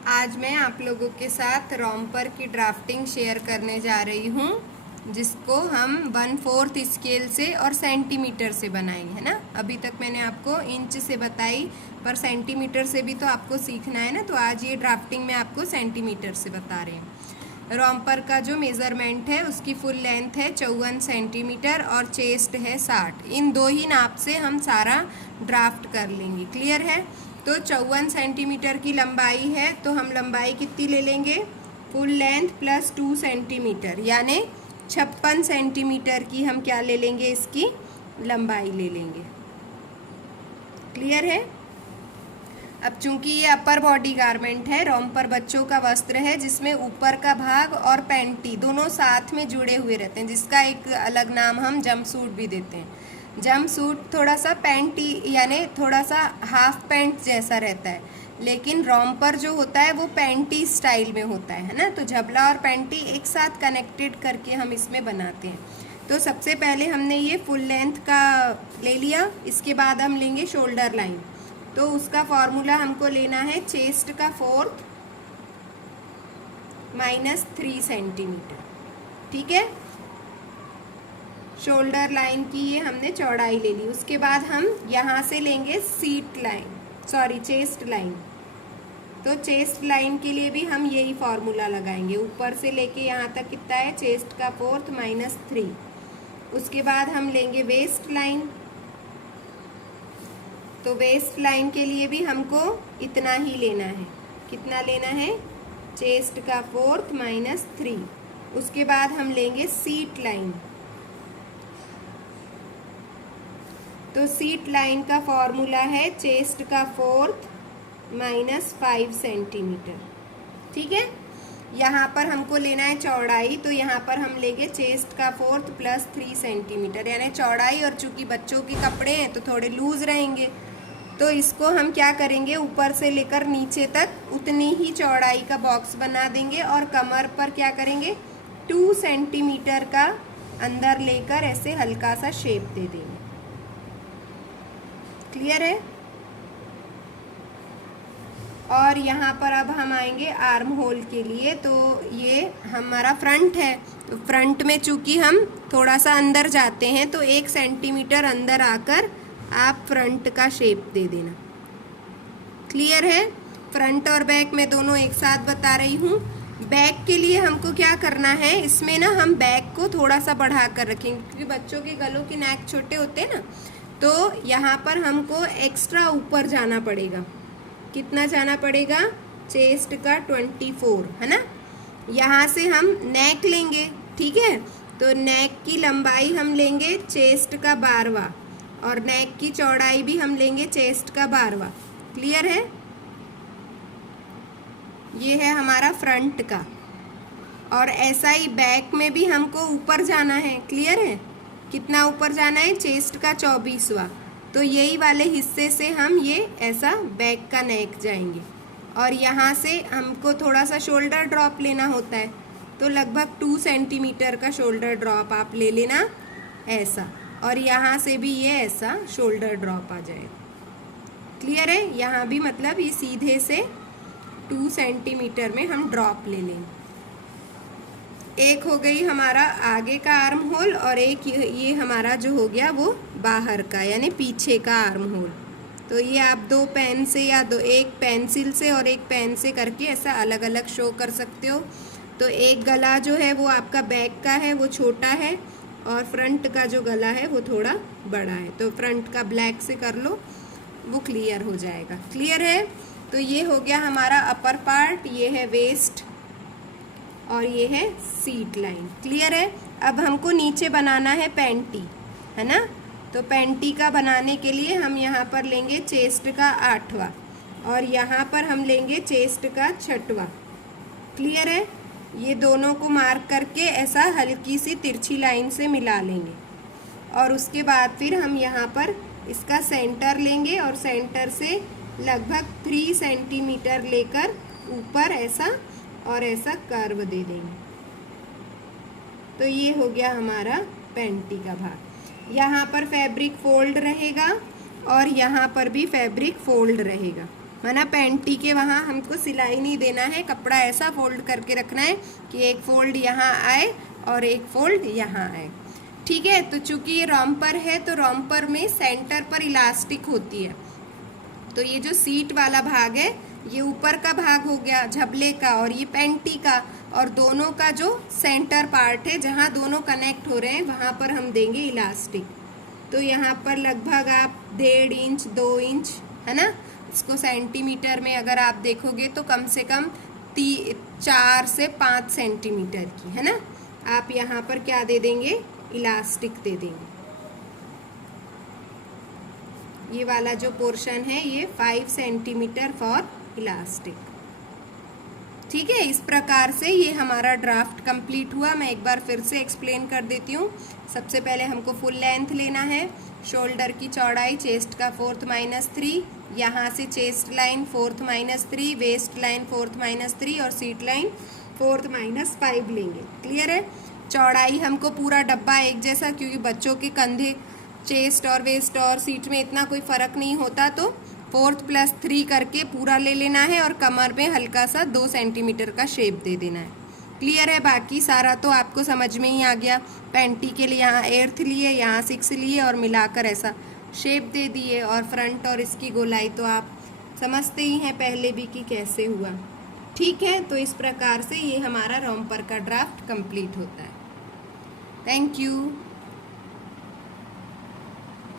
आज मैं आप लोगों के साथ रोम्पर की ड्राफ्टिंग शेयर करने जा रही हूँ, जिसको हम 1/4 स्केल से और सेंटीमीटर से बनाएंगे, है ना। अभी तक मैंने आपको इंच से बताई, पर सेंटीमीटर से भी तो आपको सीखना है ना। तो आज ये ड्राफ्टिंग में आपको सेंटीमीटर से बता रहे हैं। रोम्पर का जो मेज़रमेंट है उसकी फुल लेंथ है 54 सेंटीमीटर और चेस्ट है 60। इन दो ही नाप से हम सारा ड्राफ्ट कर लेंगे। क्लियर है। तो 54 सेंटीमीटर की लंबाई है, तो हम लंबाई कितनी ले लेंगे, फुल लेंथ प्लस 2 सेंटीमीटर, यानी 56 सेंटीमीटर की हम क्या ले लेंगे, इसकी लंबाई ले लेंगे। क्लियर है। अब चूंकि ये अपर बॉडी गारमेंट है, रोम्पर बच्चों का वस्त्र है जिसमें ऊपर का भाग और पैंटी दोनों साथ में जुड़े हुए रहते हैं, जिसका एक अलग नाम हम जंपसूट भी देते हैं। जंपसूट थोड़ा सा पैंटी यानी थोड़ा सा हाफ पैंट जैसा रहता है, लेकिन रोम्पर जो होता है वो पैंटी स्टाइल में होता है ना। तो झबला और पैंटी एक साथ कनेक्टेड करके हम इसमें बनाते हैं। तो सबसे पहले हमने ये फुल लेंथ का ले लिया, इसके बाद हम लेंगे शोल्डर लाइन। तो उसका फॉर्मूला हमको लेना है चेस्ट का 4th -3 सेंटीमीटर। ठीक है। शोल्डर लाइन की ये हमने चौड़ाई ले ली। उसके बाद हम यहाँ से लेंगे चेस्ट लाइन। तो चेस्ट लाइन के लिए भी हम यही फॉर्मूला लगाएंगे। ऊपर से लेके यहाँ तक कितना है, चेस्ट का 4th -3। उसके बाद हम लेंगे वेस्ट लाइन। तो वेस्ट लाइन के लिए भी हमको इतना ही लेना है। कितना लेना है, चेस्ट का 4th -3। उसके बाद हम लेंगे सीट लाइन। तो सीट लाइन का फॉर्मूला है चेस्ट का 4th -5 सेंटीमीटर। ठीक है। यहाँ पर हमको लेना है चौड़ाई, तो यहाँ पर हम लेंगे चेस्ट का 4th +3 सेंटीमीटर, यानी चौड़ाई। और चूंकि बच्चों के कपड़े हैं तो थोड़े लूज रहेंगे, तो इसको हम क्या करेंगे, ऊपर से लेकर नीचे तक उतनी ही चौड़ाई का बॉक्स बना देंगे और कमर पर क्या करेंगे, 2 सेंटीमीटर का अंदर लेकर ऐसे हल्का सा शेप दे देंगे। क्लियर है। और यहाँ पर अब हम आएंगे आर्म होल के लिए। तो ये हमारा फ्रंट है, तो फ्रंट में चूंकि हम थोड़ा सा अंदर जाते हैं, तो 1 सेंटीमीटर अंदर आकर आप फ्रंट का शेप दे देना। क्लियर है। फ्रंट और बैक में दोनों एक साथ बता रही हूँ। बैक के लिए हमको क्या करना है, इसमें ना हम बैक को थोड़ा सा बढ़ा कर रखेंगे, क्योंकि बच्चों के गलों के नेक छोटे होते हैं ना। तो यहाँ पर हमको एक्स्ट्रा ऊपर जाना पड़ेगा। कितना जाना पड़ेगा, चेस्ट का 24, है ना। यहाँ से हम नेक लेंगे। ठीक है। तो नेक की लंबाई हम लेंगे चेस्ट का 12वां, और नेक की चौड़ाई भी हम लेंगे चेस्ट का 12वां। क्लियर है। ये है हमारा फ्रंट का। और ऐसा ही बैक में भी हमको ऊपर जाना है। क्लियर है। कितना ऊपर जाना है, चेस्ट का 24वां। तो यही वाले हिस्से से हम ये ऐसा बैक का नेक जाएंगे, और यहाँ से हमको थोड़ा सा शोल्डर ड्रॉप लेना होता है। तो लगभग 2 सेंटीमीटर का शोल्डर ड्रॉप आप ले लेना ऐसा, और यहाँ से भी ये ऐसा शोल्डर ड्रॉप आ जाएगा। क्लियर है। यहाँ भी मतलब ये सीधे से 2 सेंटीमीटर में हम ड्रॉप ले लेंगे। एक हो गई हमारा आगे का आर्म होल, और एक ये हमारा जो हो गया वो बाहर का, यानी पीछे का आर्म होल। तो ये आप 2 पेन से या एक पेंसिल से और एक पेन से करके ऐसा अलग अलग शो कर सकते हो। तो एक गला जो है वो आपका बैक का है, वो छोटा है, और फ्रंट का जो गला है वो थोड़ा बड़ा है। तो फ्रंट का ब्लैक से कर लो, वो क्लियर हो जाएगा। क्लियर है। तो ये हो गया हमारा अपर पार्ट, ये है वेस्ट, और ये है सीट लाइन। क्लियर है। अब हमको नीचे बनाना है पैंटी, है ना। तो पैंटी का बनाने के लिए हम यहाँ पर लेंगे चेस्ट का 8वां, और यहाँ पर हम लेंगे चेस्ट का 6वां। क्लियर है। ये दोनों को मार्क करके ऐसा हल्की सी तिरछी लाइन से मिला लेंगे, और उसके बाद फिर हम यहाँ पर इसका सेंटर लेंगे, और सेंटर से लगभग 3 सेंटीमीटर लेकर ऊपर ऐसा और ऐसा कर्व दे देंगे। तो ये हो गया हमारा पैंटी का भाग। यहाँ पर फैब्रिक फोल्ड रहेगा, और यहाँ पर भी फैब्रिक फोल्ड रहेगा। माना पैंटी के वहाँ हमको सिलाई नहीं देना है, कपड़ा ऐसा फोल्ड करके रखना है कि एक फोल्ड यहाँ आए और एक फोल्ड यहाँ आए। ठीक है, तो चूंकि ये रॉम्पर है तो रॉम्पर में सेंटर पर इलास्टिक होती है, तो ये जो सीट वाला भाग है ये ऊपर का भाग हो गया झबले का और ये पैंटी का, और दोनों का जो सेंटर पार्ट है जहाँ दोनों कनेक्ट हो रहे हैं वहाँ पर हम देंगे इलास्टिक। तो यहाँ पर लगभग आप 1.5 इंच 2 इंच है ना, इसको सेंटीमीटर में अगर आप देखोगे तो कम से कम 4 से 5 सेंटीमीटर की है ना, आप यहाँ पर क्या दे देंगे, इलास्टिक दे देंगे। ये वाला जो पोर्शन है ये 5 सेंटीमीटर फॉर इलास्टिक। ठीक है, इस प्रकार से ये हमारा ड्राफ्ट कंप्लीट हुआ। मैं एक बार फिर से एक्सप्लेन कर देती हूँ। सबसे पहले हमको फुल लेंथ लेना है, शोल्डर की चौड़ाई चेस्ट का 4th - 3, यहाँ से chest line 4th - 3, waste line 4th - 3 और सीट लाइन 4th - 5 लेंगे। क्लियर है। चौड़ाई हमको पूरा डब्बा एक जैसा, क्योंकि बच्चों के कंधे चेस्ट और वेस्ट और सीट में इतना कोई फ़र्क नहीं होता, तो 4th + 3 करके पूरा ले लेना है और कमर में हल्का सा 2 सेंटीमीटर का शेप दे देना है। क्लियर है। बाकी सारा तो आपको समझ में ही आ गया। पैंटी के लिए यहाँ 8th लिए, यहाँ 6 लिए और मिलाकर ऐसा शेप दे दिए, और फ्रंट और इसकी गोलाई तो आप समझते ही हैं पहले भी कि कैसे हुआ। ठीक है, तो इस प्रकार से ये हमारा रॉम्पर का ड्राफ्ट कंप्लीट होता है। Thank you.